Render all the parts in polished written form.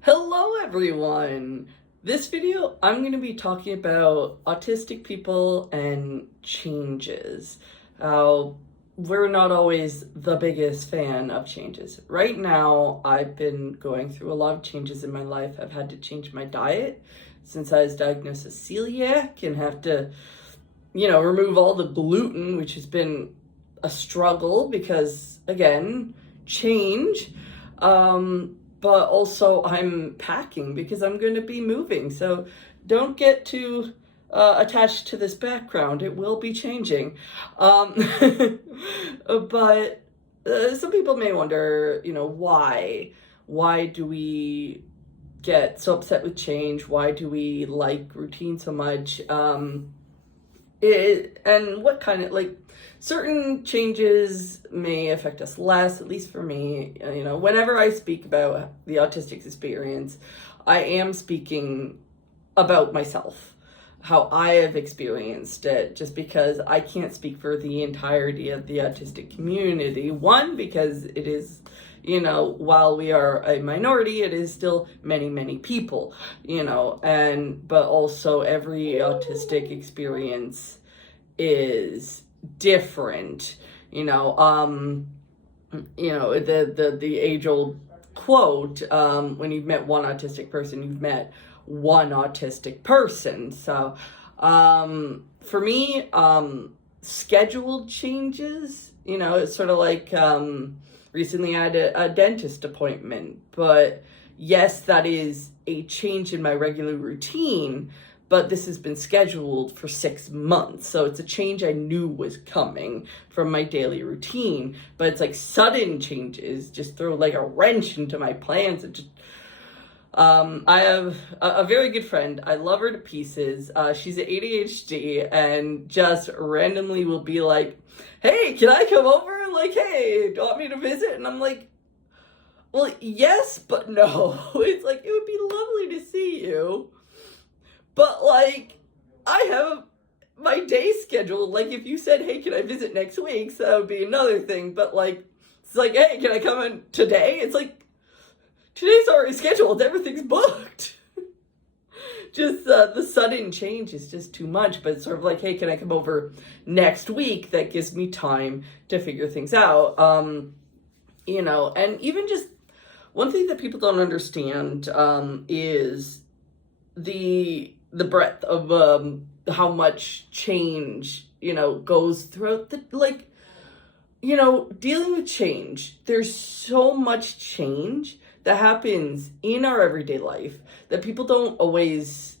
Hello everyone! This video I'm going to be talking about autistic people and changes. How we're not always the biggest fan of changes. Right now I've been going through a lot of changes in my life. I've had to change my diet since I was diagnosed as celiac and have to, remove all the gluten, which has been a struggle because, again, change. But also I'm packing because I'm going to be moving. So don't get too attached to this background. It will be changing. But some people may wonder, why? Why do we get so upset with change? Why do we like routine so much? And what kind of, certain changes may affect us less, at least for me. Whenever I speak about the autistic experience, I am speaking about myself, how I have experienced it, just because I can't speak for the entirety of the autistic community. One, because it is, while we are a minority, it is still many, many people, but also every autistic experience is different, the age-old quote, when you've met one autistic person, you've met one autistic person. So for me, scheduled changes, it's sort of like recently I had a dentist appointment, but yes, that is a change in my regular routine, but this has been scheduled for 6 months. So it's a change I knew was coming from my daily routine, but it's like sudden changes just throw like a wrench into my plans. It just, I have a very good friend. I love her to pieces. She's an ADHD and just randomly will be like, hey, can I come over? Like, hey, do you want me to visit? And I'm like, well, yes, but no. It's like, it would be lovely to see you. But, I have my day scheduled. If you said, hey, can I visit next week? So that would be another thing. But, it's like, hey, can I come in today? It's like, today's already scheduled. Everything's booked. Just the sudden change is just too much. But it's sort of like, hey, can I come over next week? That gives me time to figure things out. And even just one thing that people don't understand is the breadth of how much change, goes throughout the, dealing with change. There's so much change that happens in our everyday life that people don't always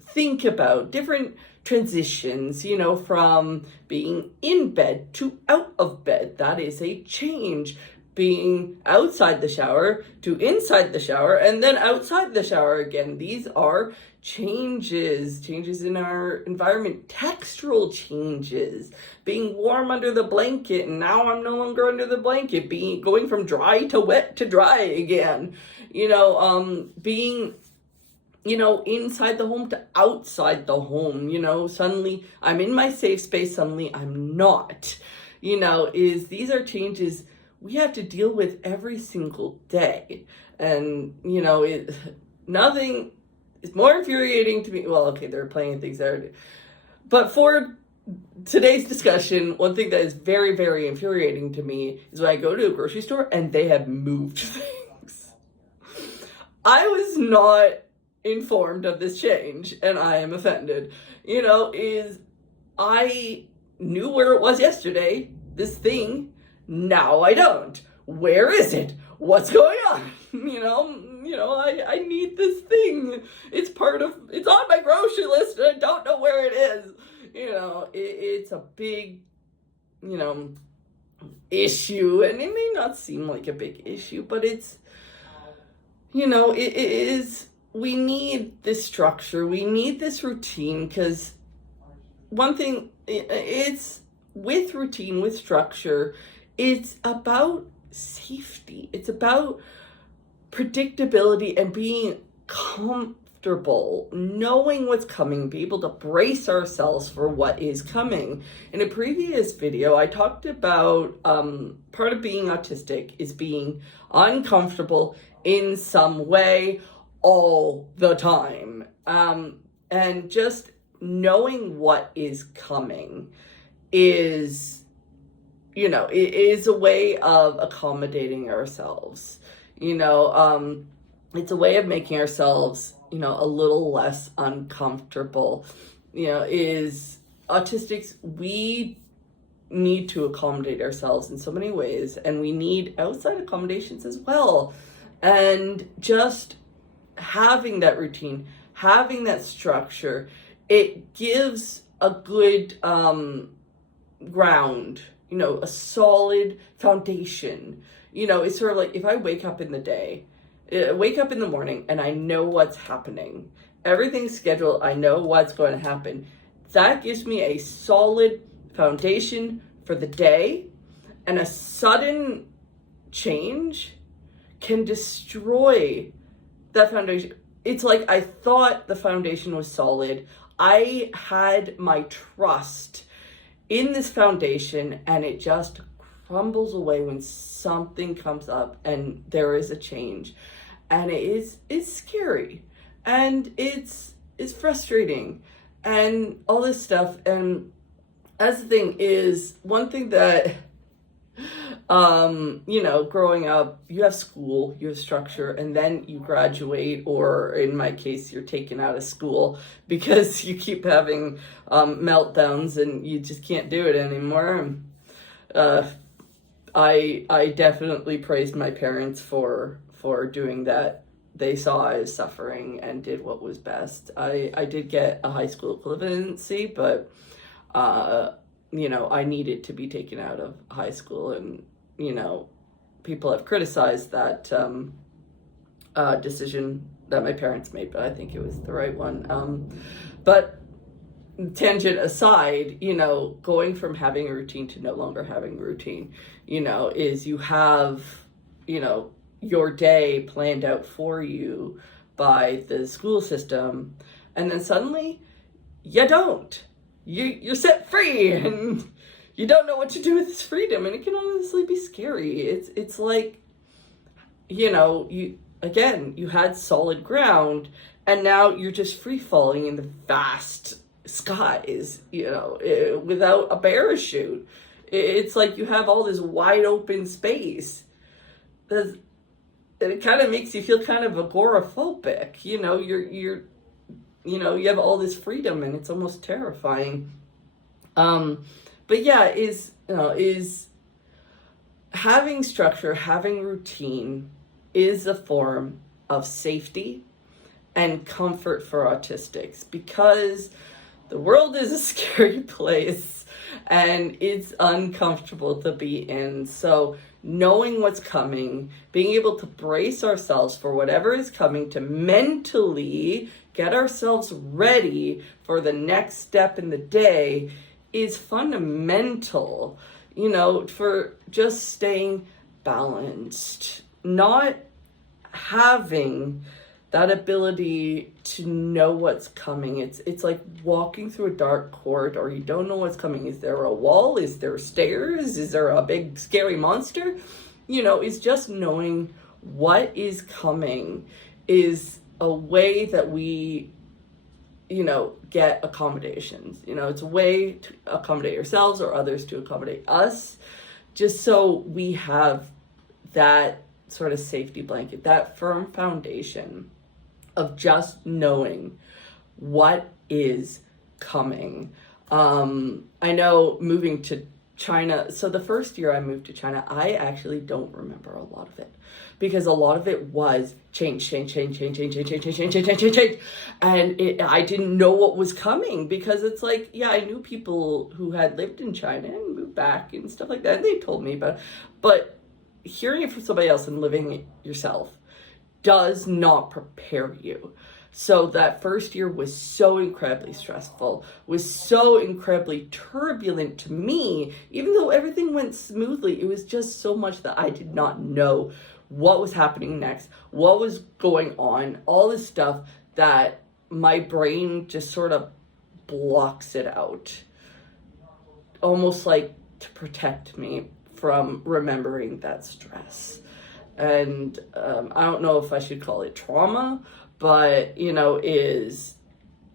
think about. Different transitions, from being in bed to out of bed. That is a change. Being outside the shower to inside the shower and then outside the shower again. These are changes in our environment, textural changes, being warm under the blanket and now I'm no longer under the blanket, going from dry to wet to dry again, being inside the home to outside the home, suddenly I'm in my safe space, suddenly I'm not, these are changes we have to deal with every single day. And, nothing is more infuriating to me. Well, okay, there are plenty of things there. But for today's discussion, one thing that is very, very infuriating to me is when I go to a grocery store and they have moved things. I was not informed of this change and I am offended. I knew where it was yesterday, this thing. Now I don't. Where is it? What's going on? I need this thing. It's on my grocery list and I don't know where it is. It's a big, issue, and it may not seem like a big issue, but it's, it is, we need this structure. We need this routine because one thing, it's with routine, with structure, it's about safety. It's about predictability and being comfortable knowing what's coming, be able to brace ourselves for what is coming. In a previous video, I talked about part of being autistic is being uncomfortable in some way all the time. And just knowing what is coming is, it is a way of accommodating ourselves. It's a way of making ourselves, a little less uncomfortable. Is autistics, we need to accommodate ourselves in so many ways, and we need outside accommodations as well. And just having that routine, having that structure, it gives a good ground, a solid foundation. It's sort of like if I wake up in the morning and I know what's happening, everything's scheduled, I know what's going to happen. That gives me a solid foundation for the day, and a sudden change can destroy that foundation. It's like I thought the foundation was solid. I had my trust in this foundation, and it just crumbles away when something comes up and there is a change. And it's scary, and it's frustrating, and all this stuff. And as the thing is, one thing that growing up, you have school, you have structure, and then you graduate, or in my case, you're taken out of school because you keep having meltdowns and you just can't do it anymore. I definitely praised my parents for doing that. They saw I was suffering and did what was best. I did get a high school equivalency, but I needed to be taken out of high school, and people have criticized that decision that my parents made, but I think it was the right one. But tangent aside, going from having a routine to no longer having a routine, is you have, your day planned out for you by the school system, and then suddenly you don't. You're set free, and you don't know what to do with this freedom, and it can honestly be scary. It's like, you had solid ground, and now you're just free falling in the vast skies, without a parachute. It's like you have all this wide open space. It kind of makes you feel kind of agoraphobic. You have all this freedom, and it's almost terrifying. But yeah, is having structure, having routine is a form of safety and comfort for autistics, because the world is a scary place and it's uncomfortable to be in. So knowing what's coming, being able to brace ourselves for whatever is coming, to mentally get ourselves ready for the next step in the day is fundamental, for just staying balanced, not having that ability to know what's coming. It's like walking through a dark corridor. You don't know what's coming. Is there a wall? Is there stairs? Is there a big scary monster? It's just knowing what is coming is a way that we, get accommodations. It's a way to accommodate ourselves or others to accommodate us, just so we have that sort of safety blanket, that firm foundation of just knowing what is coming. I know moving to China, so the first year I moved to China, I actually don't remember a lot of it, because a lot of it was change. And I didn't know what was coming, because it's like, yeah, I knew people who had lived in China and moved back and stuff like that, and they told me about it. But hearing it from somebody else and living it yourself does not prepare you. So that first year was so incredibly stressful, was so incredibly turbulent to me. Even though everything went smoothly, it was just so much that I did not know what was happening next, what was going on, all this stuff that my brain just sort of blocks it out, almost like to protect me from remembering that stress. And I don't know if I should call it trauma, but is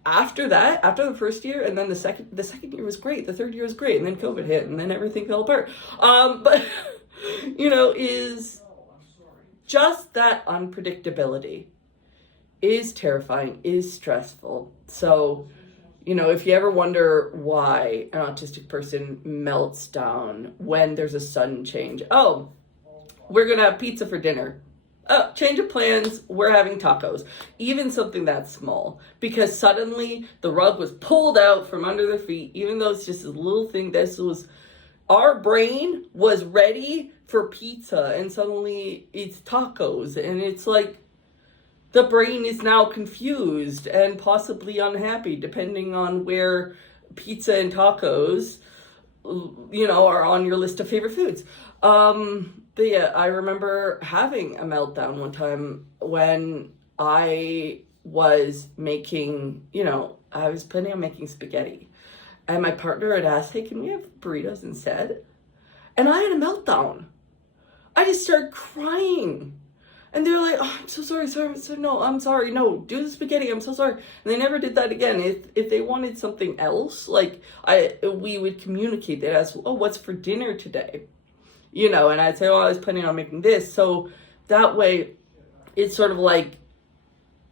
after that, after the first year, and then the second year was great, the third year was great, and then COVID hit, and then everything fell apart. But is just that unpredictability is terrifying, is stressful. So, if you ever wonder why an autistic person melts down when there's a sudden change, oh, we're going to have pizza for dinner. Oh, change of plans, we're having tacos. Even something that small. Because suddenly the rug was pulled out from under their feet, even though it's just a little thing. Our brain was ready for pizza, and suddenly it's tacos. And it's like, the brain is now confused and possibly unhappy, depending on where pizza and tacos, are on your list of favorite foods. But yeah, I remember having a meltdown one time when I was making, I was planning on making spaghetti. And my partner had asked, hey, can we have burritos instead? And I had a meltdown. I just started crying. And they were like, oh, I'm so sorry. No, I'm sorry. No, do the spaghetti. I'm so sorry. And they never did that again. If they wanted something else, we would communicate. They'd ask, oh, what's for dinner today? And I'd say, oh, I was planning on making this. So that way, it's sort of like,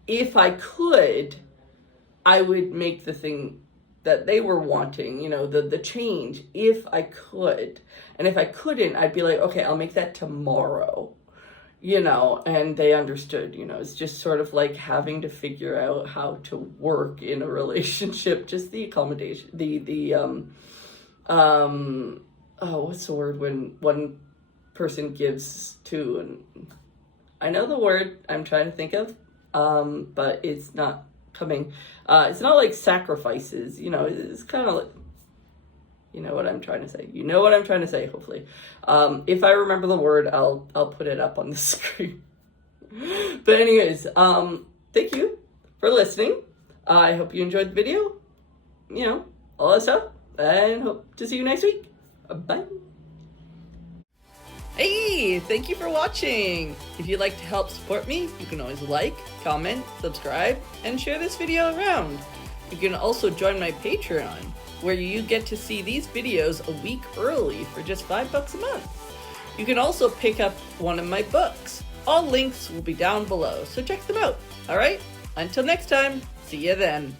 if I could, I would make the thing that they were wanting, the change, if I could. And if I couldn't, I'd be like, okay, I'll make that tomorrow. And they understood, it's just sort of like having to figure out how to work in a relationship, just the accommodation, what's the word when one person gives to, and I know the word I'm trying to think of, but it's not coming. It's not like sacrifices, it's kind of like, you know what I'm trying to say, hopefully. If I remember the word, I'll put it up on the screen. But anyways, thank you for listening. I hope you enjoyed the video, all that stuff, and hope to see you next week. Bye. Hey, thank you for watching. If you'd like to help support me, you can always like, comment, subscribe, and share this video around. You can also join my Patreon, where you get to see these videos a week early for just $5 a month. You can also pick up one of my books. All links will be down below, so check them out. All right, until next time, see you then.